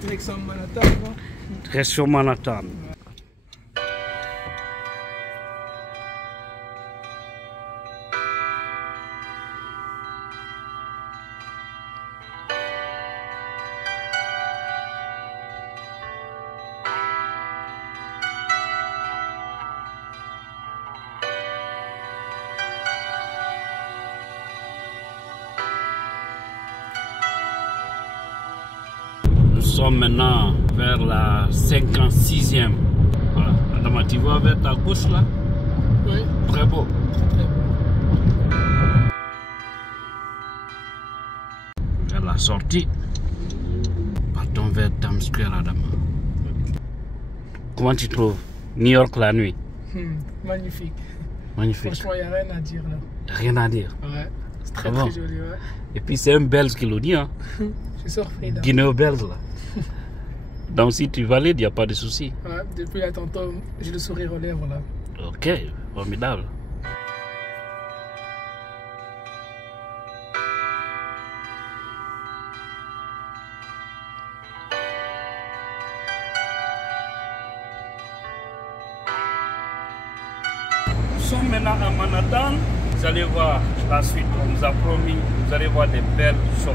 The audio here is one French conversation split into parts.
Direction Manhattan, non? Direction Manhattan. Nous sommes maintenant vers la 56e. Voilà. Madame, tu vois vers ta gauche là? Oui. Très beau. Très beau. À la sortie, partons vers Times Square, Adama. Comment tu trouves New York la nuit? Magnifique. Magnifique. Franchement, il n'y a rien à dire là. Rien à dire. Ouais. C'est très, Ah bon? très joli, ouais. Et puis c'est un Belge qui le dit, hein? Je suis surpris là. Guinéo-Belge là. Donc si tu valides, il n'y a pas de souci. Ouais, depuis là, tantôt, j'ai le sourire aux lèvres là. Ok, formidable. Nous sommes maintenant à Manhattan. Vous allez voir la suite. On nous a promis, vous allez voir des belles choses.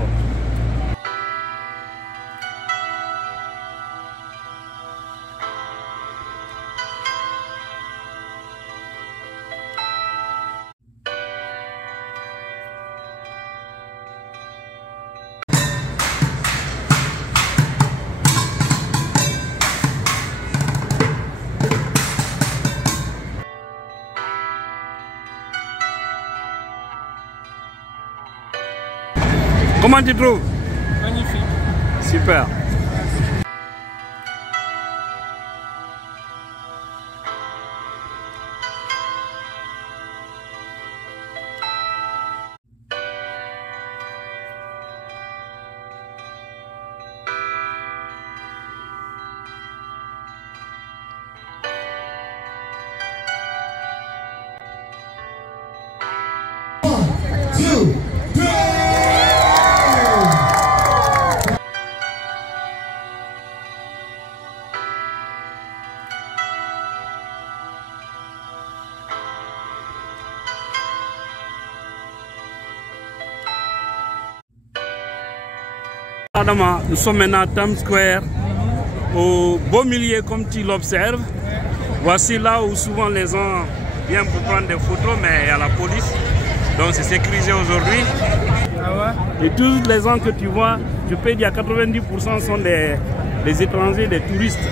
Comment tu trouves? Magnifique. Super. Adama, nous sommes maintenant à Times Square, au beau milieu comme tu l'observes. Voici là où souvent les gens viennent pour prendre des photos, mais il y a la police, donc c'est sécurisé aujourd'hui. Ah ouais? Et tous les gens que tu vois, je peux dire 90% sont des étrangers, des touristes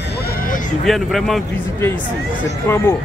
qui viennent vraiment visiter ici. C'est trop beau.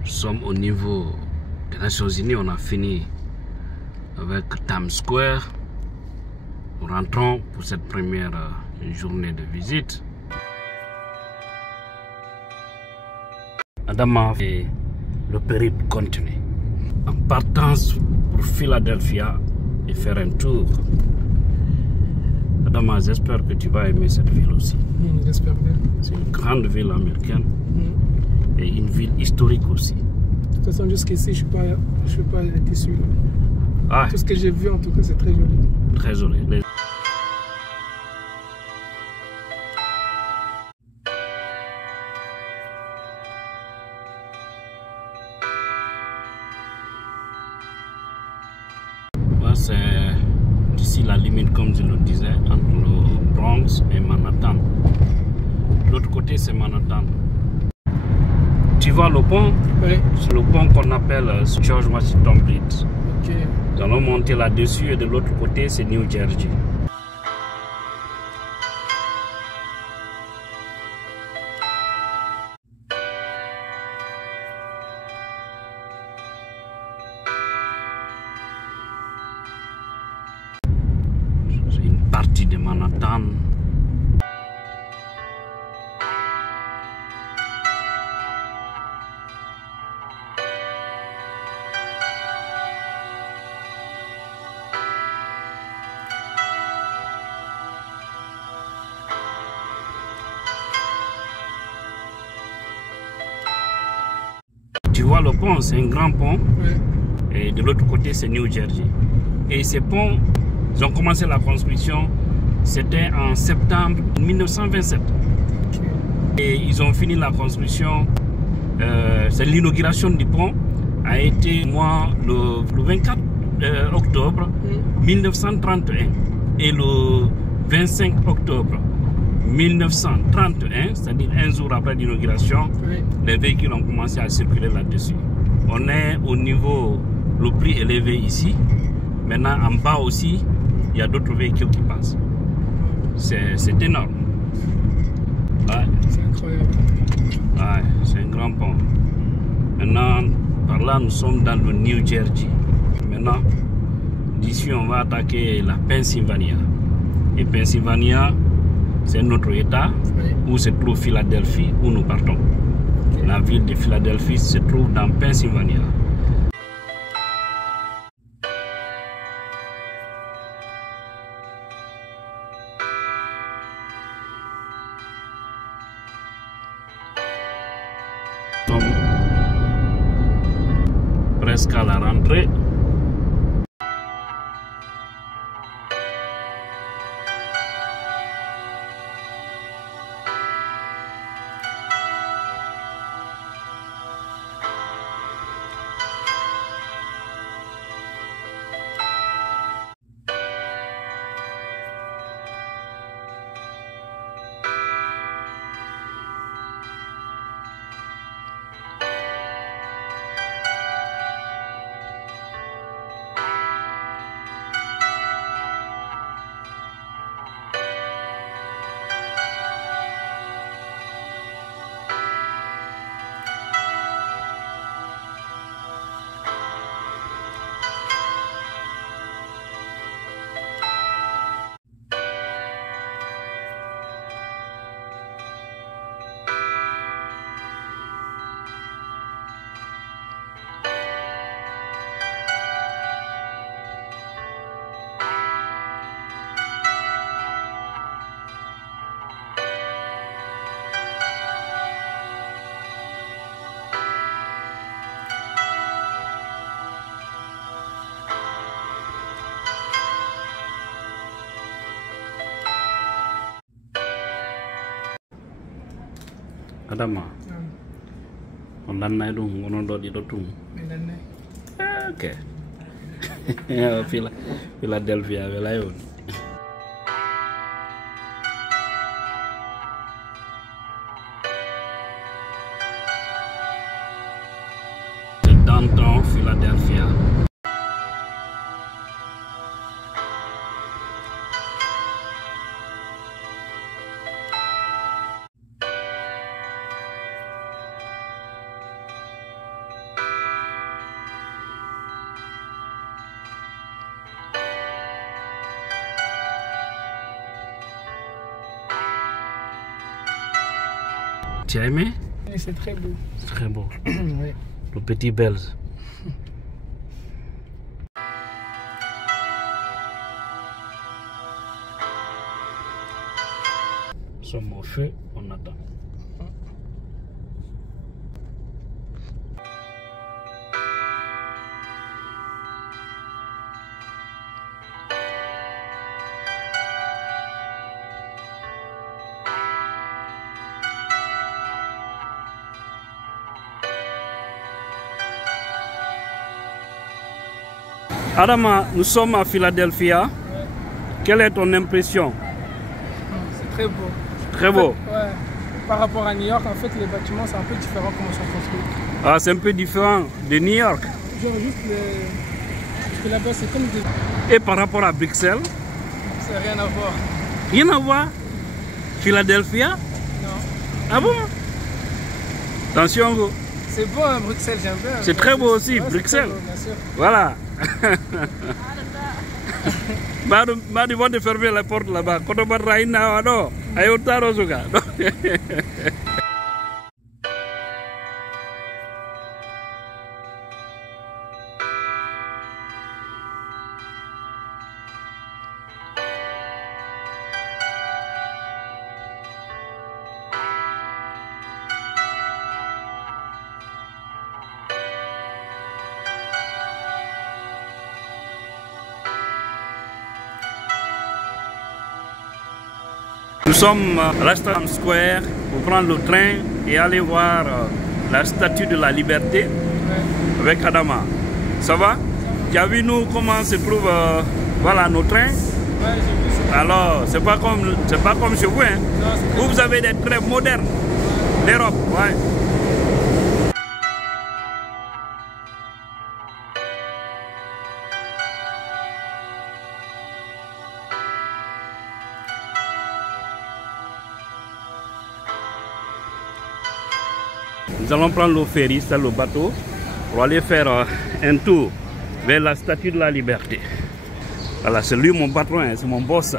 Nous sommes au niveau des Nations Unies, on a fini avec Times Square. Nous rentrons pour cette première journée de visite. Adama et le périple continue. En partance pour Philadelphia et faire un tour. Adama, j'espère que tu vas aimer cette ville aussi. J'espère bien. C'est une grande ville américaine et une ville historique aussi. De toute façon, jusqu'ici, je ne suis pas déçu. Ah, Tout ce que j'ai vu, en tout cas, c'est très joli. très joli. c'est ici la limite, comme je le disais, entre le Bronx et Manhattan. L'autre côté, c'est Manhattan. Tu vois le pont? Oui. C'est le pont qu'on appelle George Washington Bridge. Ok. Nous allons monter là-dessus et de l'autre côté, c'est New Jersey. C'est une partie de Manhattan. Tu vois le pont, c'est un grand pont. Oui. Et de l'autre côté, c'est New Jersey. Et ces ponts, ils ont commencé la construction, c'était en septembre 1927. Ok. Et ils ont fini la construction, c'est l'inauguration du pont a été le 24 octobre 1931. Et le 25 octobre 1931, c'est-à-dire un jour après l'inauguration, Oui. les véhicules ont commencé à circuler là-dessus. On est au niveau le plus élevé ici. Maintenant, en bas aussi, il y a d'autres véhicules qui passent. C'est énorme. Ouais. C'est incroyable. Ouais, c'est un grand pont. Maintenant, par là, nous sommes dans le New Jersey. Maintenant, d'ici, on va attaquer la Pennsylvanie. Et Pennsylvanie, c'est notre État Oui. où se trouve Philadelphie, où nous partons. Ok. La ville de Philadelphie se trouve dans Pennsylvanie. Nous sommes presque à la rentrée. Adama, on l'a naïdou, on a d'autres d'autres. Ok. Philadelphia, avec la yoon. C'est downtown Philadelphia. Tu as aimé? Oui, c'est très beau. C'est très beau. Oui. Le petit Belge. Nous sommes au feu, on attend. Adama, nous sommes à Philadelphia. Ouais. Quelle est ton impression? C'est très beau. Très beau. Ouais. Par rapport à New York, en fait, les bâtiments, c'est un peu différent comment ils sont construits. Ah, c'est un peu différent de New York. Genre juste parce que là-bas, c'est comme des... Et par rapport à Bruxelles? Ça n'a rien à voir. Rien à voir? Philadelphia? Non. Ah bon? Attention, vous. C'est beau, hein, Bruxelles, j'aime bien. C'est très beau aussi, ouais, Bruxelles. Beau, bien sûr. Voilà. Madi vont te fermer la porte là-bas. Quand on va raïna, non. Ayota Rozuka. Nous sommes à la Times Square pour prendre le train et aller voir la Statue de la Liberté avec Adama. Ça va? Tu as vu nous comment se trouve voilà, nos trains? Ouais, j'ai vu ça. Alors, c'est pas comme chez vous. Hein? Non, vous avez des trains modernes d'Europe. Ouais. Nous allons prendre le ferry, c'est le bateau, pour aller faire un tour vers la Statue de la Liberté. Voilà, c'est lui mon patron, hein, c'est mon boss.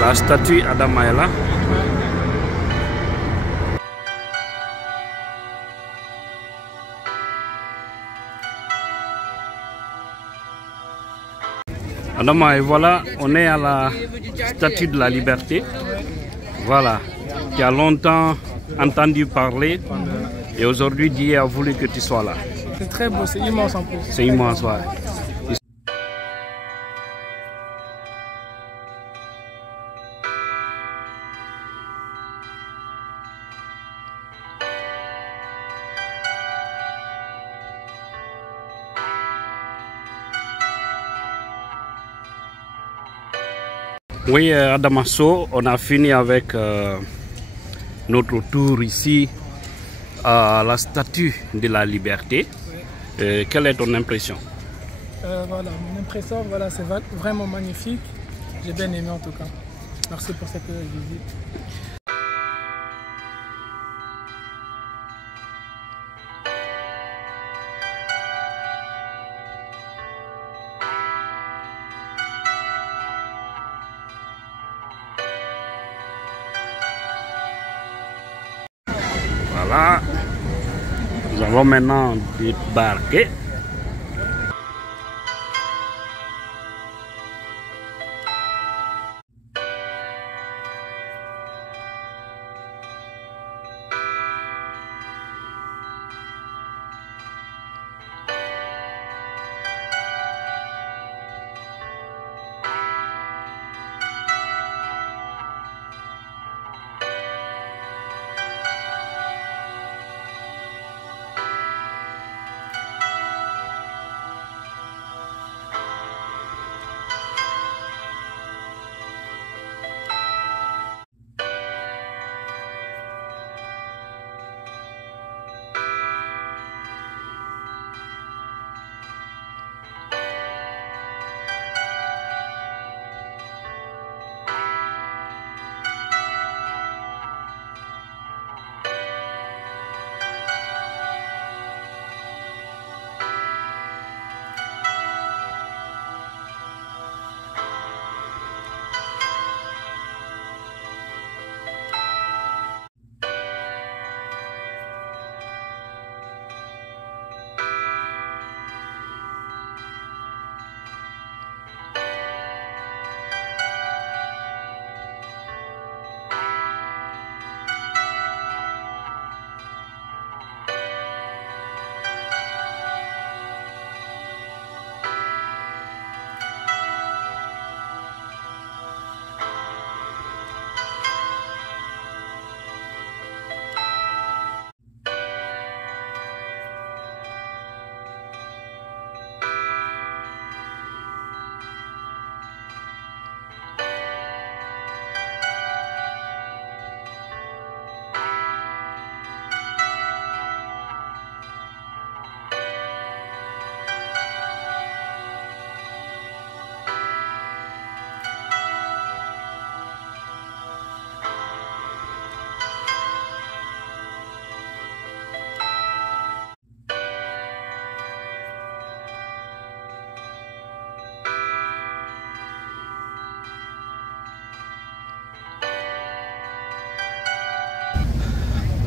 La statue Adama est là. Adama, et voilà, on est à la Statue de la Liberté. Voilà, tu as longtemps entendu parler et aujourd'hui Dieu a voulu que tu sois là. C'est très beau, c'est immense en plus. C'est immense, ouais. Oui, Adama So, on a fini avec notre tour ici à la Statue de la Liberté. Quelle est ton impression? Voilà, mon impression, voilà, c'est vraiment magnifique. J'ai bien aimé en tout cas. Merci pour cette visite. Voilà, nous allons maintenant débarquer.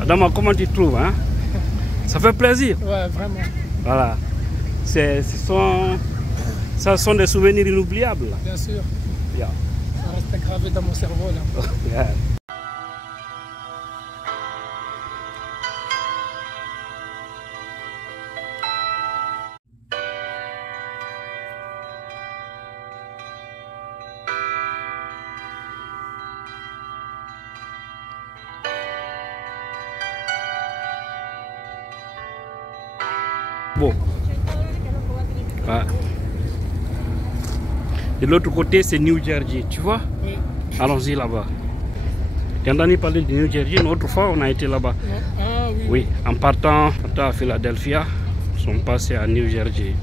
Adama, comment tu trouves, hein? Ça fait plaisir. Ouais, vraiment. Voilà. Ça sont des souvenirs inoubliables. Bien sûr. Yeah. Ça reste gravé dans mon cerveau là. Yeah. Bon. Ouais. De l'autre côté, c'est New Jersey, tu vois? Oui. Allons-y là-bas. Tu as entendu parler de New Jersey? Une autre fois, on a été là-bas. Ah oui. Oui, en partant à Philadelphia, nous sommes passés à New Jersey.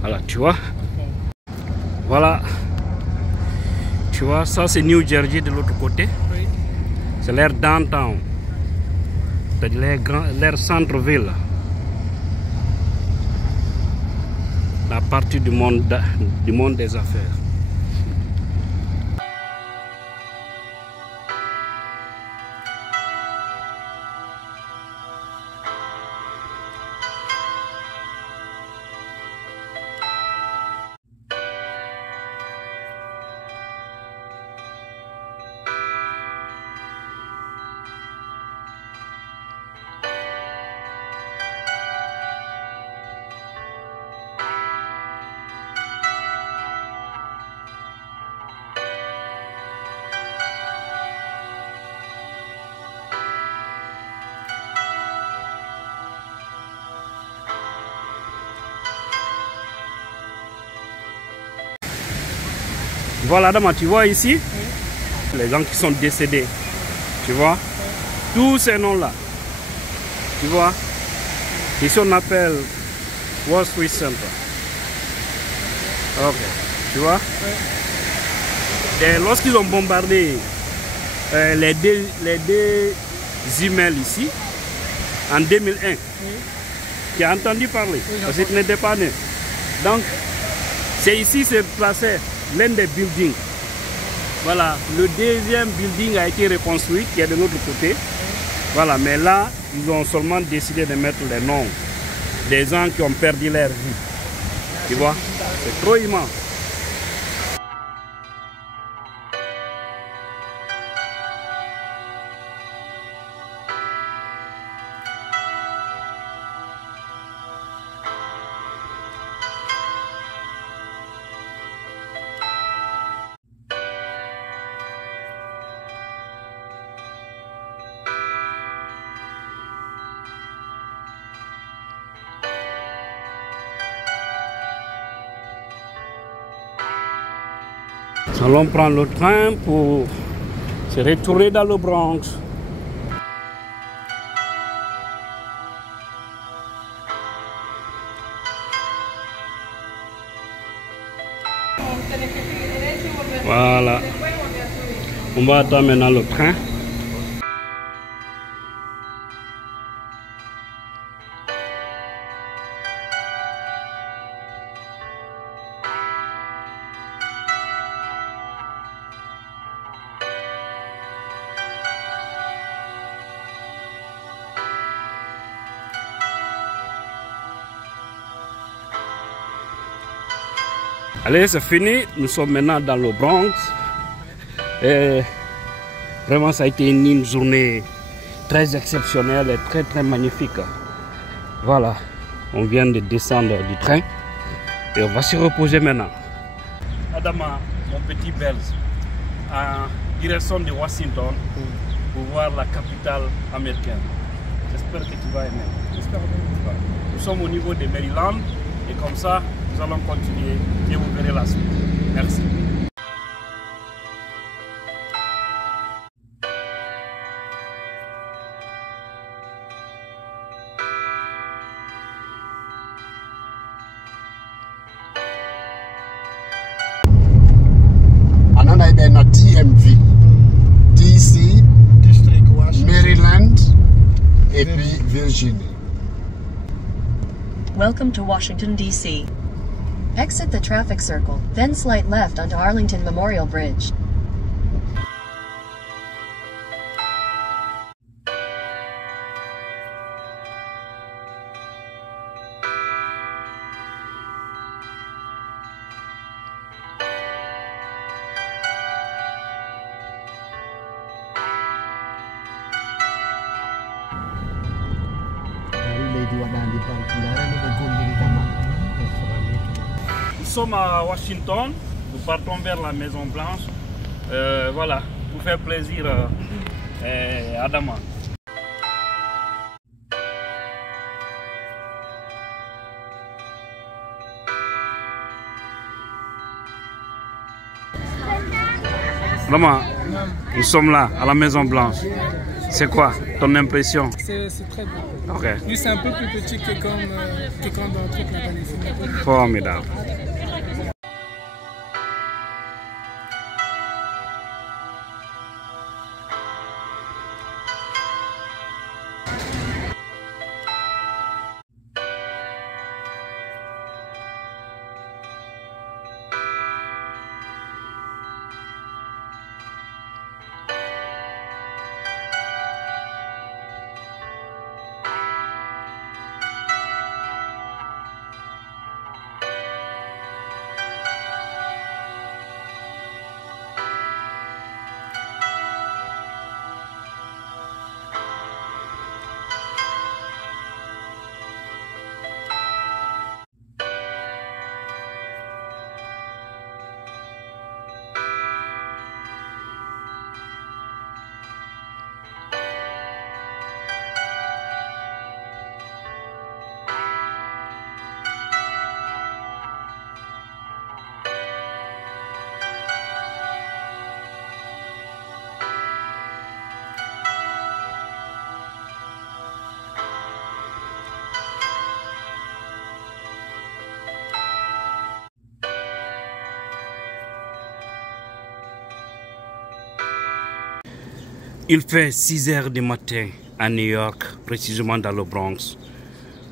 Voilà, tu vois? Voilà. Tu vois, ça c'est New Jersey de l'autre côté. Oui. C'est l'air downtown. C'est-à-dire l'air centre-ville. La partie du monde des affaires. Voilà, Adama, tu vois ici, oui, les gens qui sont décédés, tu vois, oui, tous ces noms-là, tu vois, ici on appelle World Trade Center. Ok, tu vois, oui. Et lorsqu'ils ont bombardé les deux emails ici, en 2001, oui, tu as entendu parler, oui, parce que tu n'étais pas né. Donc, c'est ici, c'est placé l'un des buildings. Voilà, le deuxième building a été reconstruit, qui est de l'autre côté. Voilà, mais là, ils ont seulement décidé de mettre les noms des gens qui ont perdu leur vie. Tu vois, c'est trop immense. Allons prendre le train pour se retourner dans le Bronx. Voilà. On va attendre maintenant le train. Allez, c'est fini. Nous sommes maintenant dans le Bronx. Et vraiment, ça a été une journée très exceptionnelle et très magnifique. Voilà, on vient de descendre du train et on va se reposer maintenant. Adama, mon petit Belge, en direction de Washington pour voir la capitale américaine. J'espère que tu vas aimer. J'espère bien. Nous sommes au niveau de Maryland et comme ça, nous allons continuer et vous verrez la suite. Merci. Anana est na DMV, DC, District Washington, Maryland et puis Virginie. Welcome to Washington, D.C. Exit the traffic circle, then slight left onto Arlington Memorial Bridge. Nous sommes à Washington, nous partons vers la Maison Blanche. Voilà, pour faire plaisir à Adama. Adama, nous sommes là, à la Maison Blanche. C'est quoi ton impression? C'est très beau. Ok. Lui, c'est un peu plus petit que quand dans le truc là-bas. Formidable. Il fait 6 h du matin à New York, précisément dans le Bronx.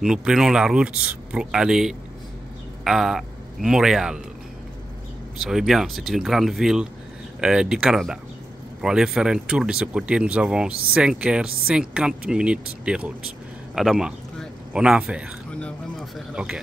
Nous prenons la route pour aller à Montréal. Vous savez bien, c'est une grande ville du Canada. Pour aller faire un tour de ce côté, nous avons 5 h 50 minutes de route. Adama, ouais. On a affaire. On a vraiment affaire là. Ok.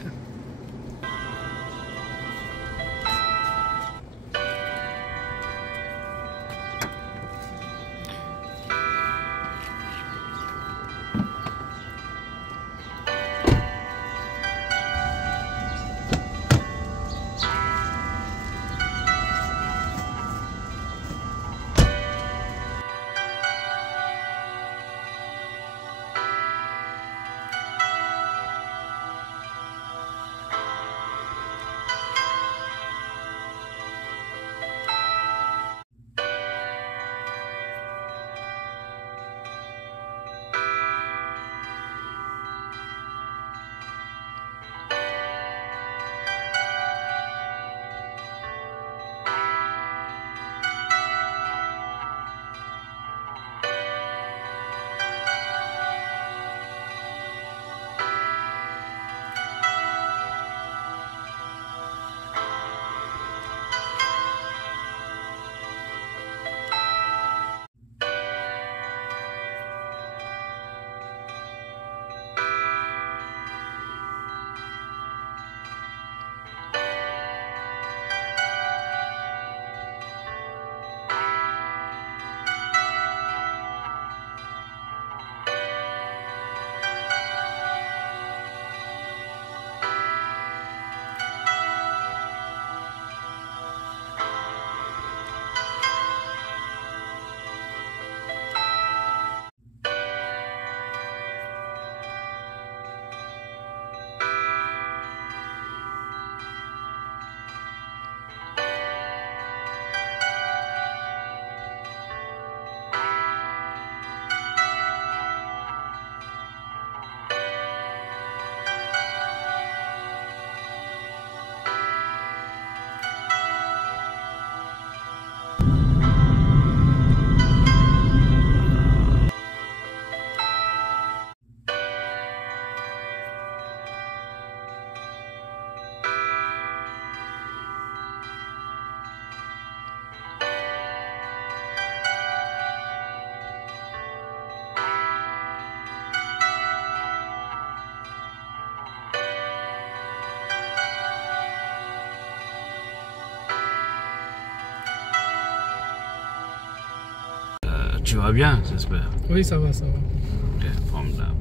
Tu vas bien, j'espère? Oui, ça va, ça va. Ok, formidable.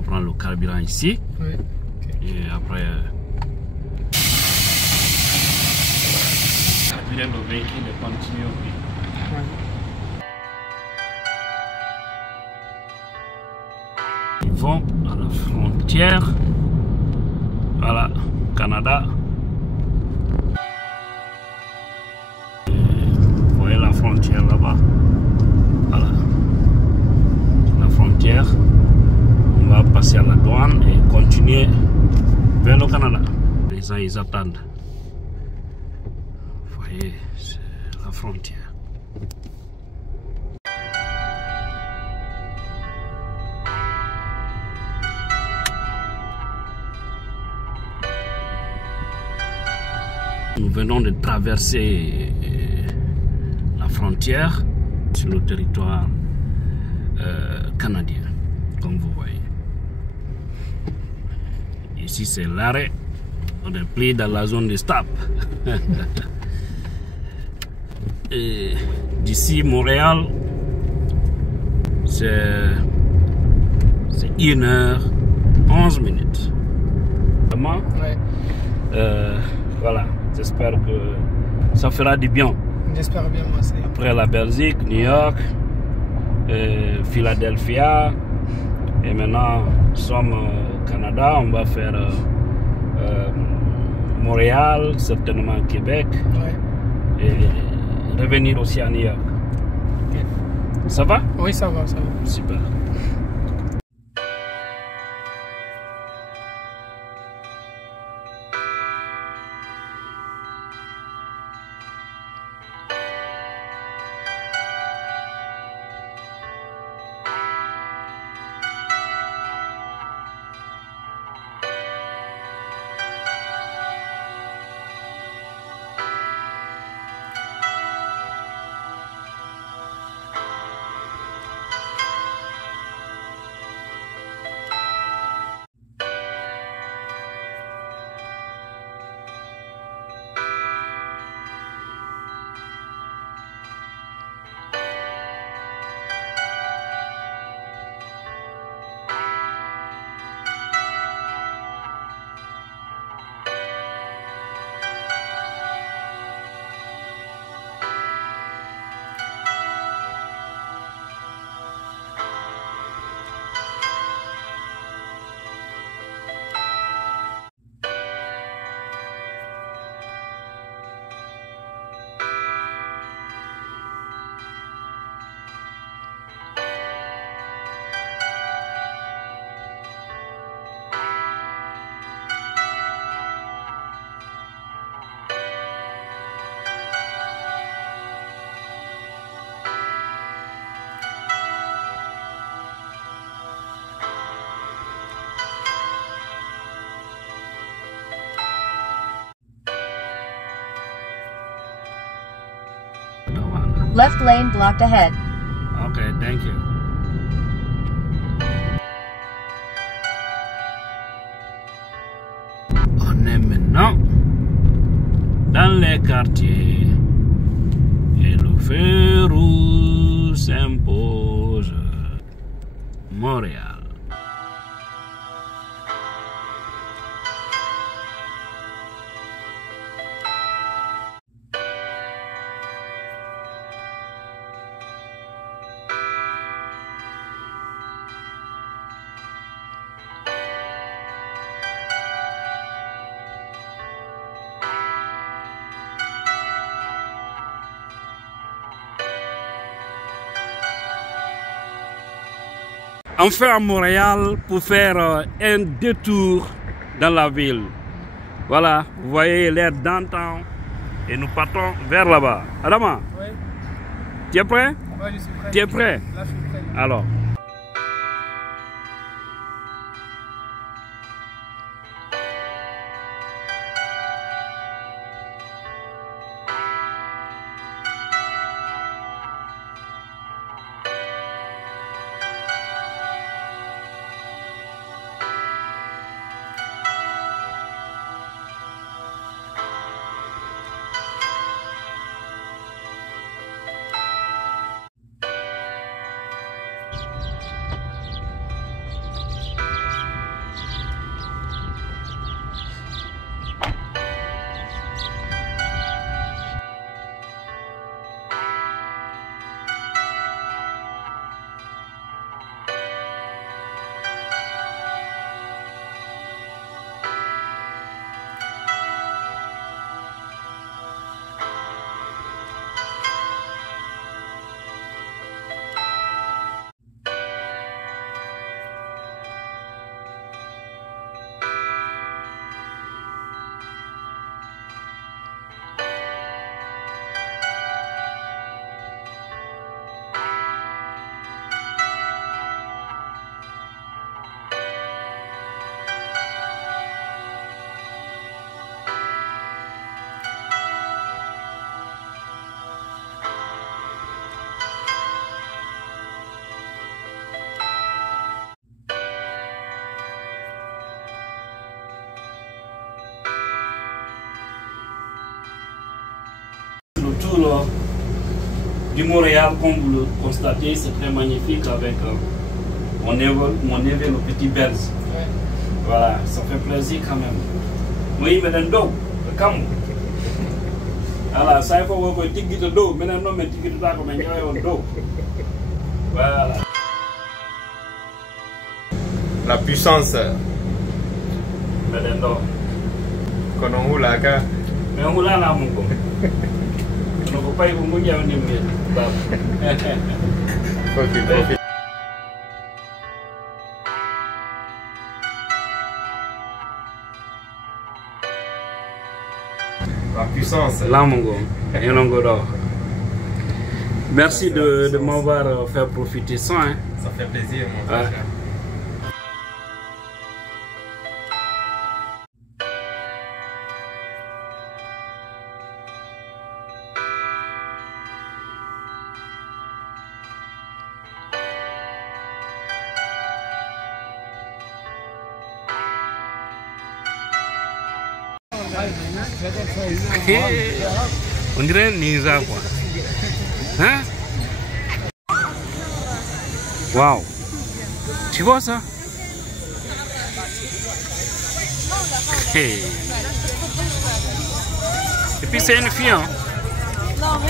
va prendre le carburant ici. Oui. Et après, virer le véhicule et continuer au pays. Ouais. Ils vont à la frontière. Voilà, Canada. Et vous voyez la frontière là-bas. Voilà. La frontière. On va passer à la douane et continuer vers le Canada. Les gens, ils attendent. Vous voyez, c'est la frontière. Nous venons de traverser la frontière sur le territoire canadien, comme vous voyez. Ici, c'est l'arrêt. On est pris dans la zone de stop. D'ici Montréal, c'est 1h11. Vraiment, Ouais. voilà, j'espère que ça fera du bien. J'espère bien, moi aussi. Après la Belgique, New York, Philadelphia, et maintenant nous sommes au Canada, on va faire Montréal, certainement Québec, Ouais. et revenir aussi à New York. Ok. Ça va? Oui, ça va, ça va. Super. Left lane blocked ahead. Okay, thank you. On est maintenant dans les quartiers et le feu rouge s'impose. Montréal. Enfin à Montréal pour faire un détour dans la ville. Voilà, vous voyez l'air downtown et nous partons vers là-bas. Adama, Oui. tu es prêt? Ouais, je suis prêt. Tu es prêt? Là, je suis prêt. Alors. tour du Montréal, comme vous le constatez, c'est très magnifique avec mon neveu, le petit Belge. Ouais. Voilà, ça fait plaisir quand même. Oui, mais d'eau, comme. Voilà, ça il faut que tu dises d'eau, mais non, mais tu dises d'eau. Voilà. La puissance. Mais d'eau. Quand on roule là, mais on roule là, mon gars. On ne peut pas y aller, on est La puissance. Là, mon gars. Merci de m'avoir fait profiter ça. Hein. Ça fait plaisir, mon frère. On dirait ninja quoi. Hein? Waouh. Tu vois ça? Hey. Et puis c'est une fille hein? Non,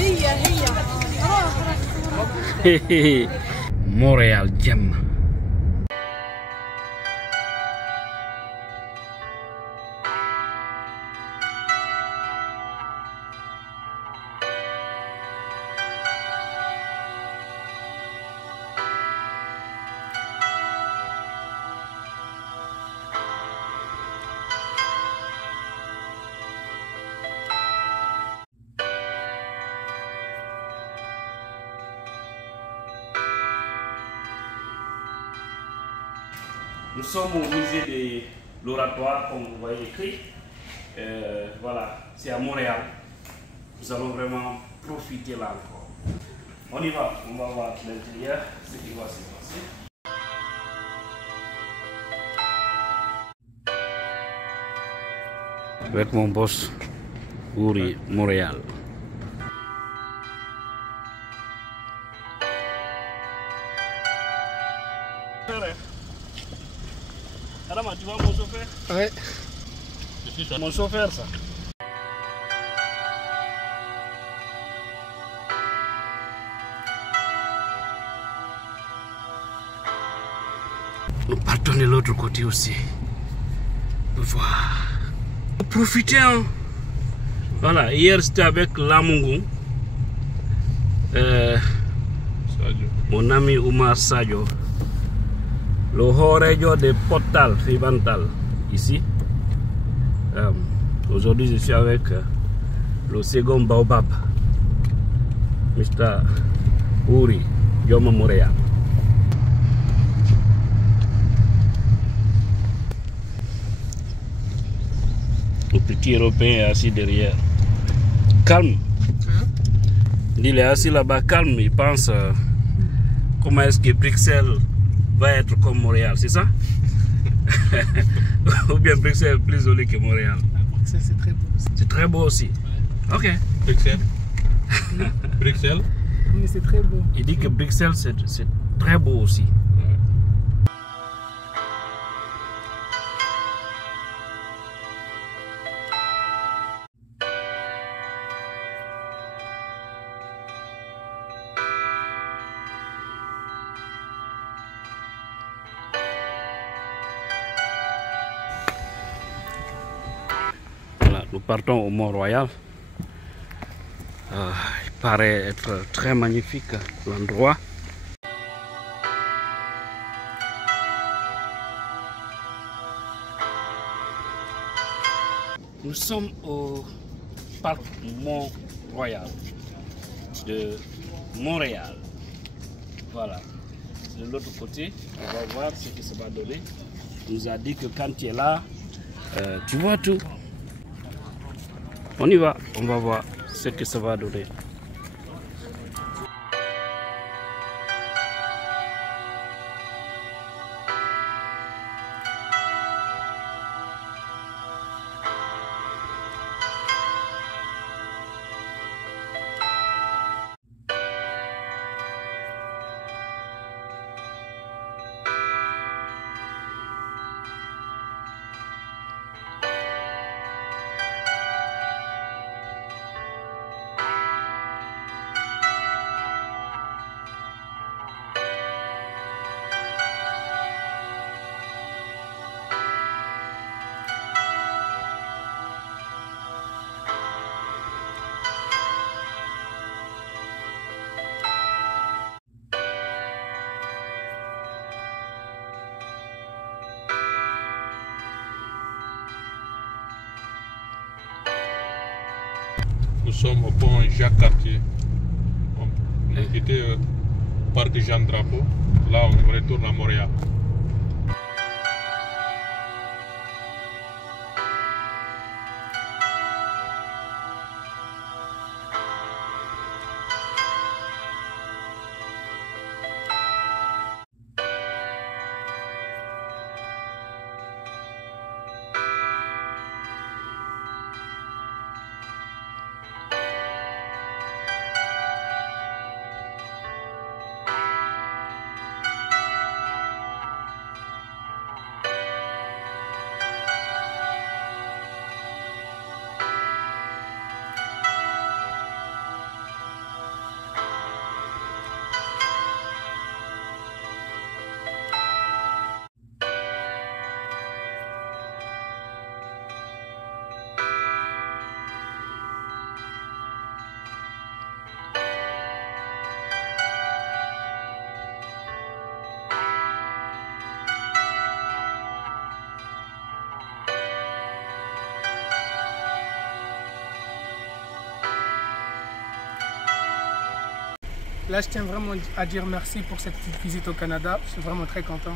Montréal Gem. Nous sommes au musée de l'oratoire, comme vous voyez écrit. Voilà, c'est à Montréal. Nous allons vraiment profiter là encore. On y va, on va voir l'intérieur, ce qui va se passer. Avec mon boss, Ouri, Montréal. Adama, tu vois mon chauffeur? Ouais. Je suis mon chauffeur, ça. Nous partons de l'autre côté aussi. Voir. Profitez, hein. Voilà, hier c'était avec Lamungu. Mon ami Oumar Sadio. Le Horejo de Portal, Fibantal, ici. Aujourd'hui, je suis avec le second Baobab, Mr. Ouri, Yoma Montréal. Le petit Européen est assis derrière. Calme. Il est assis là-bas, calme. Il pense comment est-ce que Bruxelles va être comme Montréal, c'est ça? Ou bien Bruxelles est plus joli que Montréal? Bruxelles, c'est très beau aussi. C'est très beau aussi. Ouais. Ok. Bruxelles. Bruxelles. Oui, c'est très beau. Il dit que Bruxelles, c'est très beau aussi. Nous partons au Mont-Royal. Il paraît être très magnifique l'endroit. Nous sommes au parc Mont-Royal de Montréal. Voilà. De l'autre côté, on va voir ce que ça va donner. Il nous a dit que quand tu es là, tu vois tout. On y va, on va voir ce que ça va donner. Nous sommes au pont Jacques-Cartier. On a quitté Parc Jean Drapeau. Là, on retourne à Montréal. Là, je tiens vraiment à dire merci pour cette petite visite au Canada. Je suis vraiment très content.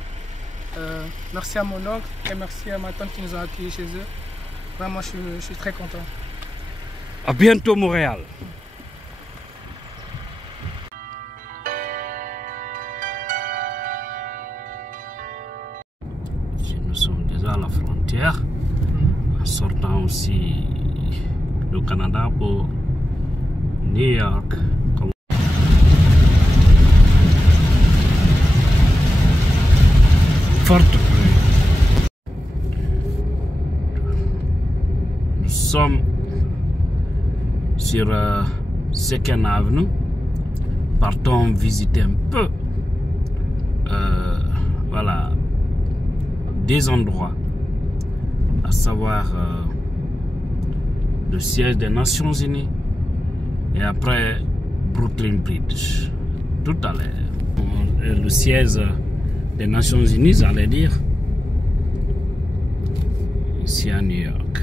Merci à mon oncle et merci à ma tante qui nous ont accueillis chez eux. Vraiment, je suis très content. À bientôt, Montréal. Nous sommes déjà à la frontière, en sortant aussi du Canada pour New York. Forte pluie. Nous sommes sur Second Avenue. Partons visiter un peu voilà, des endroits, à savoir le siège des Nations Unies et après Brooklyn Bridge tout à l'heure. Le siège des Nations Unies, j'allais dire, ici à New York.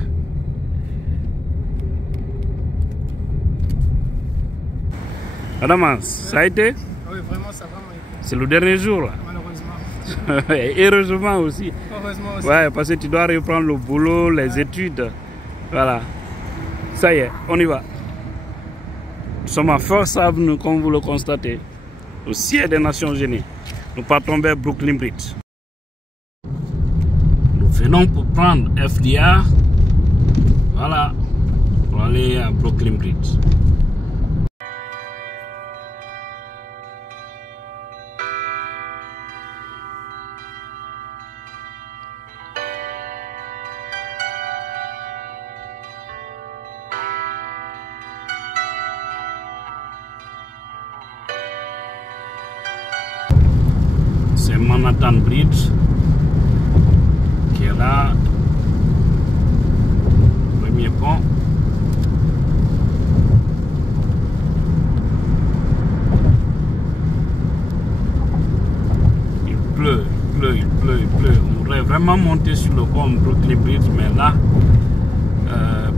Adamas, ça a été? Oui, vraiment, ça a vraiment été. C'est le dernier jour là. Malheureusement. Et heureusement aussi. Heureusement aussi. Ouais, parce que tu dois reprendre le boulot, les études. Voilà. Ça y est, on y va. Nous sommes à First Avenue, comme vous le constatez, au siège des Nations Unies. Nous partons vers Brooklyn Bridge. Nous venons pour prendre FDR. Voilà. Pour aller à Brooklyn Bridge. C'est Manhattan Bridge qui est là, premier pont. Il pleut, il pleut, il pleut, il pleut. On voudrait vraiment monter sur le pont Brooklyn Bridge, mais là,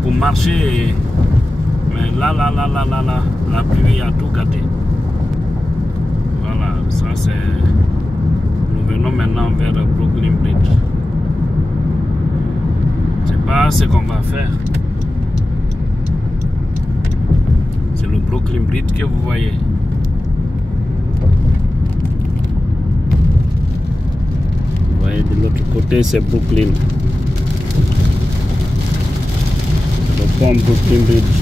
pour marcher, mais là, la pluie a tout gâté. Voilà, ça c'est... Nous venons maintenant vers Brooklyn Bridge. C'est pas ce qu'on va faire. C'est le Brooklyn Bridge que vous voyez. Vous voyez de l'autre côté, c'est Brooklyn. Le pont Brooklyn Bridge.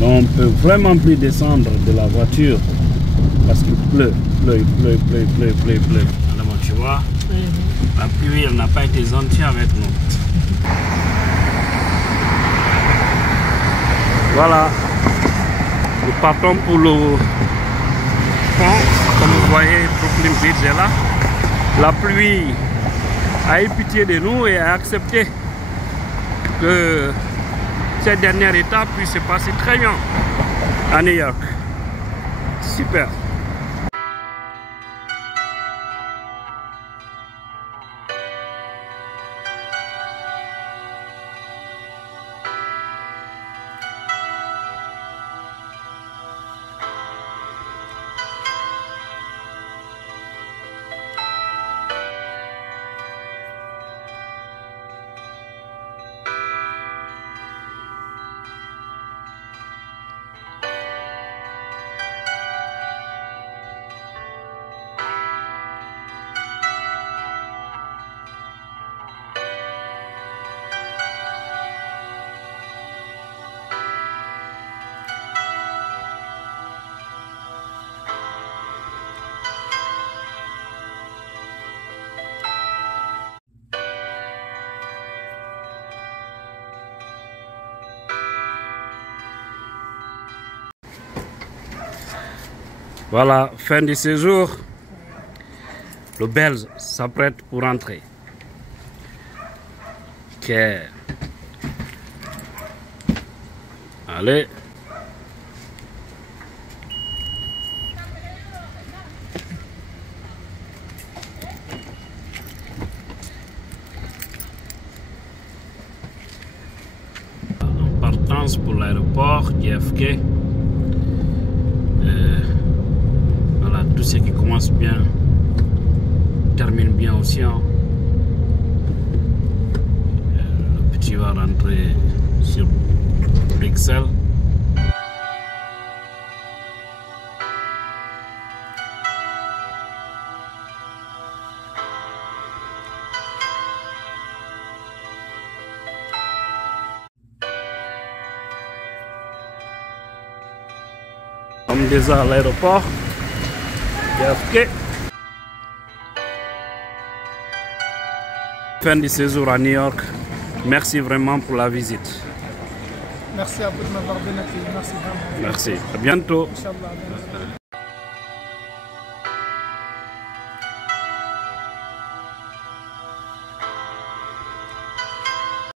Donc on ne peut vraiment plus descendre de la voiture parce qu'il pleut. Il pleut. Alors tu vois, la pluie elle n'a pas été gentille avec nous. Voilà, nous partons pour le pont. Comme vous voyez, Brooklyn Bridge est là. La pluie a eu pitié de nous et a accepté que cette dernière étape puisse se passer très bien à New York. Super. Voilà, fin du séjour. Le Belge s'apprête pour entrer. Ok. Allez. En partance pour l'aéroport JFK. Voilà, tout ce qui commence bien termine bien aussi. Hein. Le petit va rentrer sur Bruxelles. On est déjà à l'aéroport. JFK. Fin du séjour à New York. Merci vraiment pour la visite. Merci à vous de m'avoir bien accueilli. Merci vraiment. Merci. À bientôt. Inch'Allah.